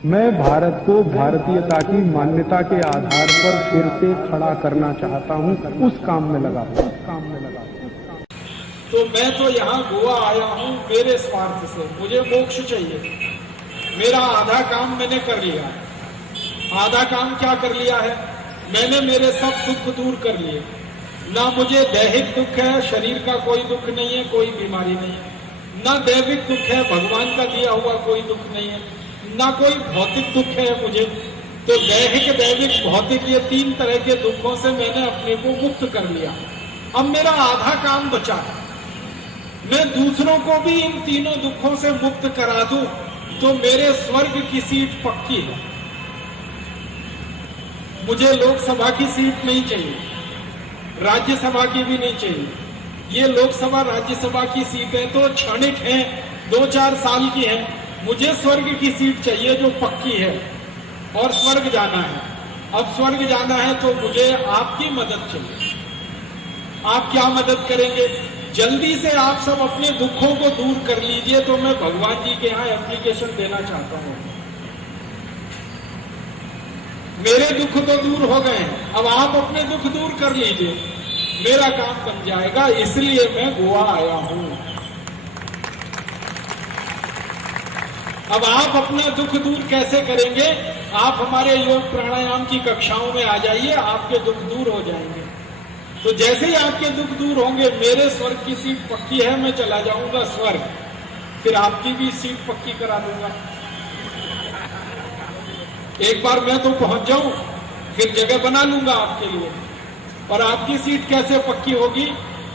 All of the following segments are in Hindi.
मैं भारत को भारतीयता की मान्यता के आधार पर फिर से खड़ा करना चाहता हूं, उस काम में लगा तो मैं तो यहाँ गोवा आया हूँ मेरे स्वार्थ से, मुझे मोक्ष चाहिए। मेरा आधा काम मैंने कर लिया है। आधा काम क्या कर लिया है? मैंने मेरे सब दुख दूर कर लिए। ना मुझे दैहिक दुख है, शरीर का कोई दुख नहीं है, कोई बीमारी नहीं है। ना दैविक दुख है, भगवान का दिया हुआ कोई दुख नहीं है। ना कोई भौतिक दुख है मुझे। तो दैहिक, दैविक, भौतिक, ये तीन तरह के दुखों से मैंने अपने को मुक्त कर लिया। अब मेरा आधा काम बचा है। मैं दूसरों को भी इन तीनों दुखों से मुक्त करा दूं तो मेरे स्वर्ग की सीट पक्की है। मुझे लोकसभा की सीट नहीं चाहिए, राज्यसभा की भी नहीं चाहिए। ये लोकसभा राज्यसभा की सीटें तो क्षणिक हैं, 2-4 साल की हैं। मुझे स्वर्ग की सीट चाहिए जो पक्की है, और स्वर्ग जाना है। अब स्वर्ग जाना है तो मुझे आपकी मदद चाहिए। आप क्या मदद करेंगे? जल्दी से आप सब अपने दुखों को दूर कर लीजिए, तो मैं भगवान जी के यहाँ एप्लीकेशन देना चाहता हूँ। मेरे दुख तो दूर हो गए हैं, अब आप अपने दुख दूर कर लीजिए, मेरा काम बन जाएगा। इसलिए मैं गोवा आया हूं। अब आप अपना दुख दूर कैसे करेंगे? आप हमारे योग प्राणायाम की कक्षाओं में आ जाइए, आपके दुख दूर हो जाएंगे। तो जैसे ही आपके दुख दूर होंगे, मेरे स्वर्ग की सीट पक्की है, मैं चला जाऊंगा स्वर्ग, फिर आपकी भी सीट पक्की करा दूंगा। एक बार मैं तो पहुंच जाऊं, फिर जगह बना लूंगा आपके लिए। और आपकी सीट कैसे पक्की होगी?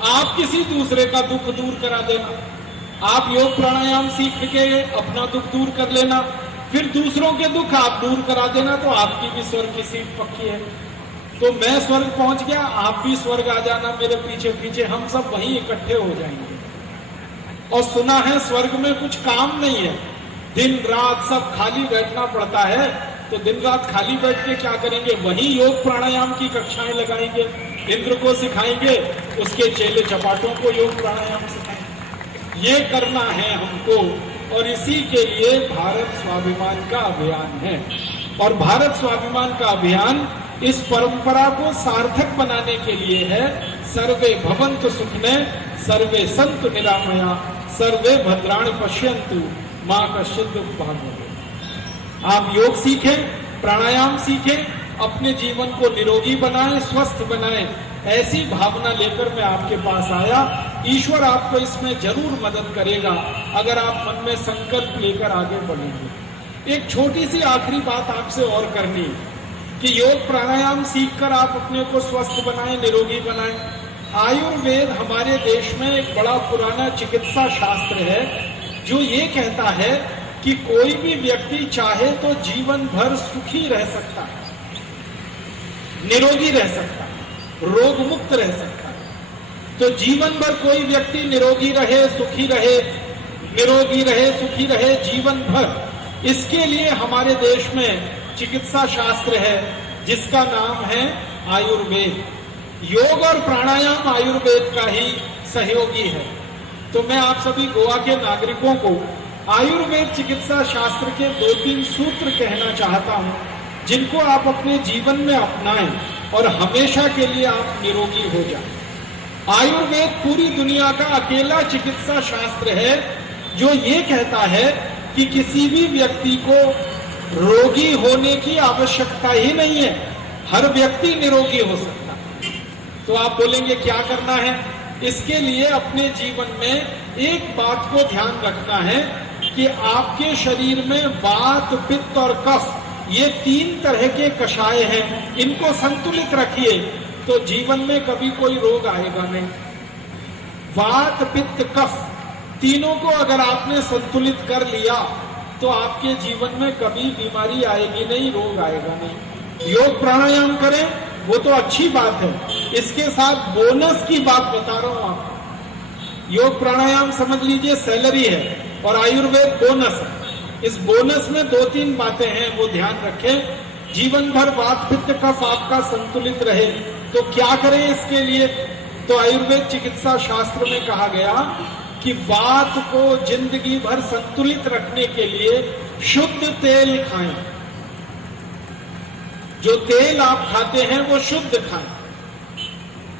आप किसी दूसरे का दुख दूर करा देना। आप योग प्राणायाम सीख के अपना दुख दूर कर लेना, फिर दूसरों के दुख आप दूर करा देना, तो आपकी भी स्वर्ग की सीट पक्की है। तो मैं स्वर्ग पहुंच गया, आप भी स्वर्ग आ जाना मेरे पीछे पीछे, हम सब वहीं इकट्ठे हो जाएंगे। और सुना है स्वर्ग में कुछ काम नहीं है, दिन रात सब खाली बैठना पड़ता है। तो दिन रात खाली बैठ के क्या करेंगे? वहीं योग प्राणायाम की कक्षाएं लगाएंगे, इंद्र को सिखाएंगे, उसके चेले चपाटों को योग प्राणायाम सिखाएंगे। ये करना है हमको, और इसी के लिए भारत स्वाभिमान का अभियान है। और भारत स्वाभिमान का अभियान इस परंपरा को सार्थक बनाने के लिए है। सर्वे भवन्तु सुखिनः, सर्वे सन्तु निरामया, सर्वे भद्राणि पश्यन्तु, मा कश्चित् दुःखभाग् भवेत्। आप योग सीखें, प्राणायाम सीखें, अपने जीवन को निरोगी बनाएं, स्वस्थ बनाएं। ऐसी भावना लेकर मैं आपके पास आया। ईश्वर आपको इसमें जरूर मदद करेगा अगर आप मन में संकल्प लेकर आगे बढ़ेंगे। एक छोटी सी आखिरी बात आपसे और करनी कि योग प्राणायाम सीखकर आप अपने को स्वस्थ बनाएं, निरोगी बनाएं। आयुर्वेद हमारे देश में एक बड़ा पुराना चिकित्सा शास्त्र है जो ये कहता है कि कोई भी व्यक्ति चाहे तो जीवन भर सुखी रह सकता है, निरोगी रह सकता है, रोग मुक्त रह सकता है। तो जीवन भर कोई व्यक्ति निरोगी रहे, सुखी रहे, निरोगी रहे, सुखी रहे जीवन भर, इसके लिए हमारे देश में चिकित्सा शास्त्र है जिसका नाम है आयुर्वेद। योग और प्राणायाम आयुर्वेद का ही सहयोगी है। तो मैं आप सभी गोवा के नागरिकों को आयुर्वेद चिकित्सा शास्त्र के 2-3 सूत्र कहना चाहता हूं जिनको आप अपने जीवन में अपनाएं और हमेशा के लिए आप निरोगी हो जाएं। आयुर्वेद पूरी दुनिया का अकेला चिकित्सा शास्त्र है जो ये कहता है कि किसी भी व्यक्ति को रोगी होने की आवश्यकता ही नहीं है, हर व्यक्ति निरोगी हो सकता है। तो आप बोलेंगे क्या करना है? इसके लिए अपने जीवन में एक बात को ध्यान रखना है कि आपके शरीर में वात, पित्त और कफ ये 3 तरह के कषाय हैं, इनको संतुलित रखिए तो जीवन में कभी कोई रोग आएगा नहीं। वात, पित्त, कफ तीनों को अगर आपने संतुलित कर लिया तो आपके जीवन में कभी बीमारी आएगी नहीं, रोग आएगा नहीं। योग प्राणायाम करें वो तो अच्छी बात है, इसके साथ बोनस की बात बता रहा हूं आपको। योग प्राणायाम समझ लीजिए सैलरी है और आयुर्वेद बोनस है। इस बोनस में 2-3 बातें हैं, वो ध्यान रखें। जीवन भर वात, पित्त, कफ आपका संतुलित रहे तो क्या करें इसके लिए? तो आयुर्वेद चिकित्सा शास्त्र में कहा गया कि बात को जिंदगी भर संतुलित रखने के लिए शुद्ध तेल खाएं। जो तेल आप खाते हैं वो शुद्ध खाएं।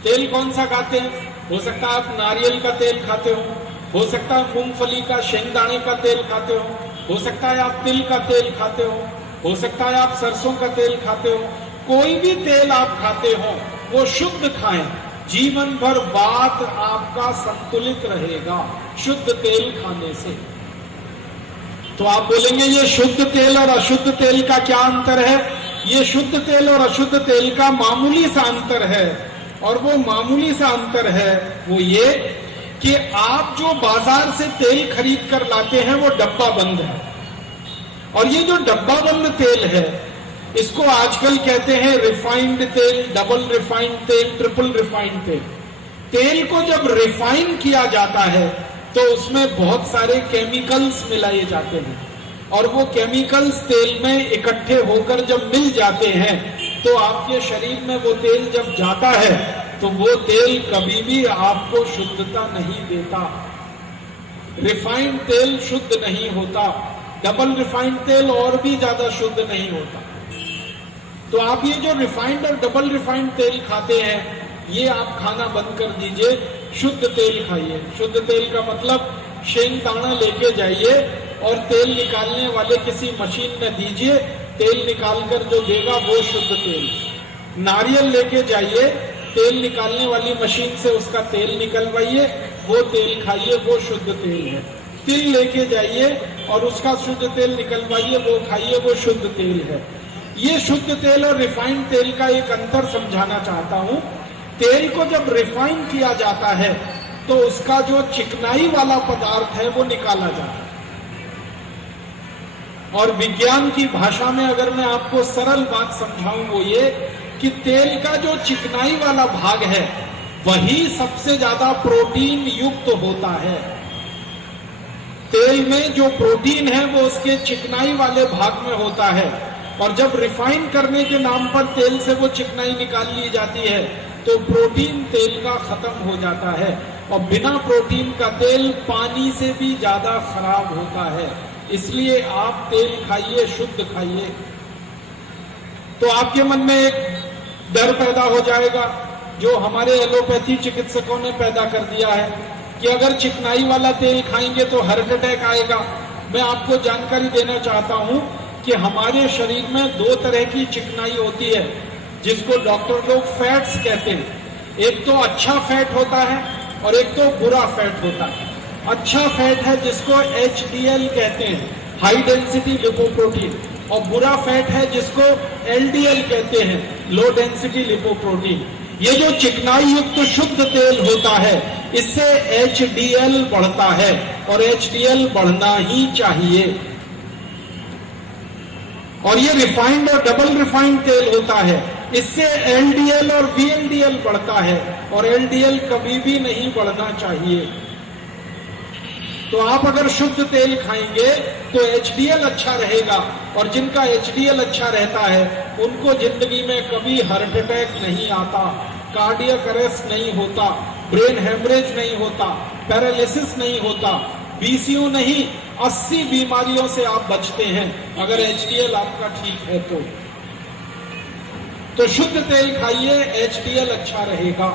तेल कौन सा खाते हैं? हो सकता है आप नारियल का तेल खाते हो सकता है मूंगफली का शेंगदाने का तेल खाते हो सकता है आप तिल का तेल खाते हो सकता है आप सरसों का तेल खाते हो। कोई भी तेल आप खाते हो वो शुद्ध खाएं। जीवन भर बात आपका संतुलित रहेगा शुद्ध तेल खाने से। तो आप बोलेंगे ये शुद्ध तेल और अशुद्ध तेल का क्या अंतर है? ये शुद्ध तेल और अशुद्ध तेल का मामूली सा अंतर है, और वो मामूली सा अंतर है वो ये कि आप जो बाजार से तेल खरीद कर लाते हैं वो डब्बा बंद है, और ये जो डब्बा बंद तेल है इसको आजकल कहते हैं रिफाइंड तेल, डबल रिफाइंड तेल, ट्रिपल रिफाइंड तेल। तेल को जब रिफाइन किया जाता है तो उसमें बहुत सारे केमिकल्स मिलाए जाते हैं, और वो केमिकल्स तेल में इकट्ठे होकर जब मिल जाते हैं तो आपके शरीर में वो तेल जब जाता है तो वो तेल कभी भी आपको शुद्धता नहीं देता। रिफाइंड तेल शुद्ध नहीं होता, डबल रिफाइंड तेल और भी ज्यादा शुद्ध नहीं होता। तो आप ये जो रिफाइंड और डबल रिफाइंड तेल खाते हैं ये आप खाना बंद कर दीजिए, शुद्ध तेल खाइए। शुद्ध तेल का मतलब शेंगदाना लेके जाइए और तेल निकालने वाले किसी मशीन में दीजिए, तेल निकालकर जो देगा वो शुद्ध तेल। नारियल लेके जाइए, तेल निकालने वाली मशीन से उसका तेल निकलवाइए, वो तेल खाइए, वो शुद्ध तेल है। तिल लेके जाइए और उसका शुद्ध तेल निकलवाइए, वो खाइए, वो शुद्ध तेल है। ये शुद्ध तेल और रिफाइंड तेल का एक अंतर समझाना चाहता हूं। तेल को जब रिफाइन किया जाता है तो उसका जो चिकनाई वाला पदार्थ है वो निकाला जाता है, और विज्ञान की भाषा में अगर मैं आपको सरल बात समझाऊं वो ये कि तेल का जो चिकनाई वाला भाग है वही सबसे ज्यादा प्रोटीन युक्त होता है। तेल में जो प्रोटीन है वो उसके चिकनाई वाले भाग में होता है, और जब रिफाइन करने के नाम पर तेल से वो चिकनाई निकाल ली जाती है तो प्रोटीन तेल का खत्म हो जाता है, और बिना प्रोटीन का तेल पानी से भी ज्यादा खराब होता है। इसलिए आप तेल खाइए, शुद्ध खाइए। तो आपके मन में एक डर पैदा हो जाएगा जो हमारे एलोपैथी चिकित्सकों ने पैदा कर दिया है कि अगर चिकनाई वाला तेल खाएंगे तो हार्ट अटैक आएगा। मैं आपको जानकारी देना चाहता हूं कि हमारे शरीर में दो तरह की चिकनाई होती है जिसको डॉक्टर लोग फैट्स कहते हैं। एक तो अच्छा फैट होता है और एक तो बुरा फैट होता है। अच्छा फैट है जिसको HDL कहते हैं, हाई डेंसिटी लिपोप्रोटीन, और बुरा फैट है जिसको LDL कहते हैं, लो डेंसिटी लिपोप्रोटीन। ये जो चिकनाई युक्त शुद्ध तेल होता है इससे HDL बढ़ता है, और HDL बढ़ना ही चाहिए। और ये रिफाइंड और डबल रिफाइंड तेल होता है, इससे LDL और VLDL बढ़ता है, और LDL कभी भी नहीं बढ़ना चाहिए। तो आप अगर शुद्ध तेल खाएंगे तो HDL अच्छा रहेगा, और जिनका HDL अच्छा रहता है उनको जिंदगी में कभी हार्ट अटैक नहीं आता, कार्डियक अरेस्ट नहीं होता, ब्रेन हेमरेज नहीं होता, पैरालिसिस नहीं होता, BCO नहीं, 80 बीमारियों से आप बचते हैं अगर HDL आपका ठीक है तो शुद्ध तेल खाइए, HDL अच्छा रहेगा।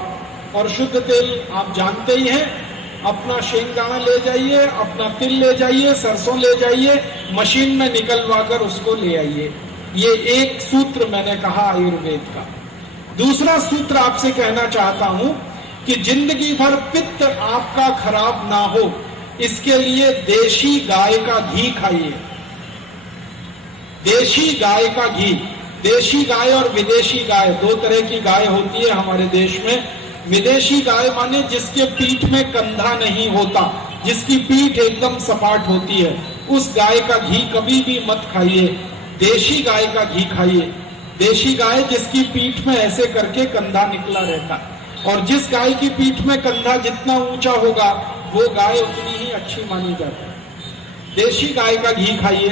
और शुद्ध तेल आप जानते ही हैं, अपना शेंगदाना ले जाइए, अपना तिल ले जाइए, सरसों ले जाइए, मशीन में निकलवा कर उसको ले आइए। ये एक सूत्र मैंने कहा आयुर्वेद का। दूसरा सूत्र आपसे कहना चाहता हूं कि जिंदगी भर पित्त आपका खराब ना हो इसके लिए देशी गाय का घी खाइए। देशी गाय का घी। देशी गाय और विदेशी गाय दो तरह की गाय होती है हमारे देश में। विदेशी गाय माने जिसके पीठ में कंधा नहीं होता, जिसकी पीठ एकदम सपाट होती है, उस गाय का घी कभी भी मत खाइए। देशी गाय का घी खाइए। देशी गाय जिसकी पीठ में ऐसे करके कंधा निकला रहता है, और जिस गाय की पीठ में कंधा जितना ऊंचा होगा वो गाय उतनी ही अच्छी मानी जाती है। देशी गाय का घी खाइए।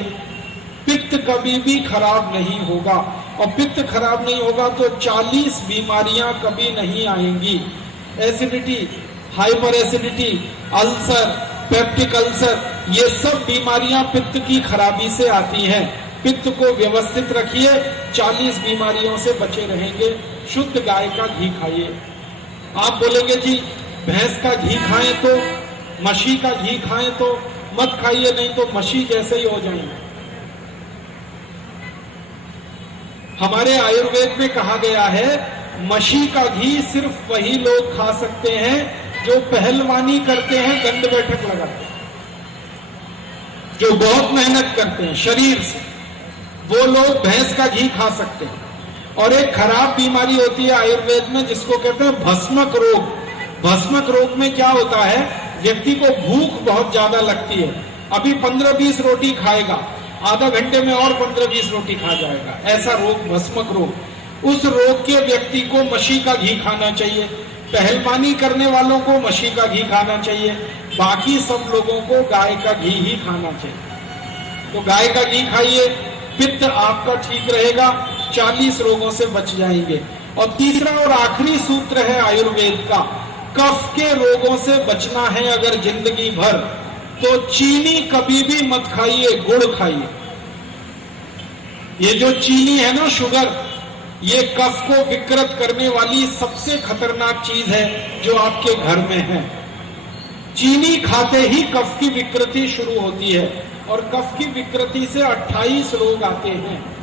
पित्त कभी भी खराब नहीं होगा, और पित्त खराब नहीं होगा तो 40 बीमारियां कभी नहीं आएंगी। Acidity, hyper acidity, ulcer, peptic ulcer, ये सब बीमारियां पित्त की खराबी से आती हैं। पित्त को व्यवस्थित रखिए, 40 बीमारियों से बचे रहेंगे। शुद्ध गाय का घी खाइए। आप बोलेंगे जी भैंस का घी खाएं तो, मशी का घी खाएं तो, मत खाइए, नहीं तो मशी जैसे ही हो जाएंगे। हमारे आयुर्वेद में कहा गया है मशी का घी सिर्फ वही लोग खा सकते हैं जो पहलवानी करते हैं, दंड बैठक लगाते हैं, जो बहुत मेहनत करते हैं शरीर से, वो लोग भैंस का घी खा सकते हैं। और एक खराब बीमारी होती है आयुर्वेद में जिसको कहते हैं भस्मक रोग। भस्मक रोग में क्या होता है, व्यक्ति को भूख बहुत ज्यादा लगती है, अभी 15-20 रोटी खाएगा, आधा घंटे में और 15-20 रोटी खा जाएगा, ऐसा रोग भस्मक रोग। उस रोग के व्यक्ति को मशी का घी खाना चाहिए, पहलवानी करने वालों को मशी का घी खाना चाहिए, बाकी सब लोगों को गाय का घी ही खाना चाहिए। तो गाय का घी खाइए, पित्त आपका ठीक रहेगा, 40 रोगों से बच जाएंगे। और तीसरा और आखिरी सूत्र है आयुर्वेद का, कफ के रोगों से बचना है अगर जिंदगी भर, तो चीनी कभी भी मत खाइए, गुड़ खाइए। ये जो चीनी है ना, शुगर, ये कफ को विकृत करने वाली सबसे खतरनाक चीज है जो आपके घर में है। चीनी खाते ही कफ की विकृति शुरू होती है और कफ की विकृति से 28 रोग आते हैं।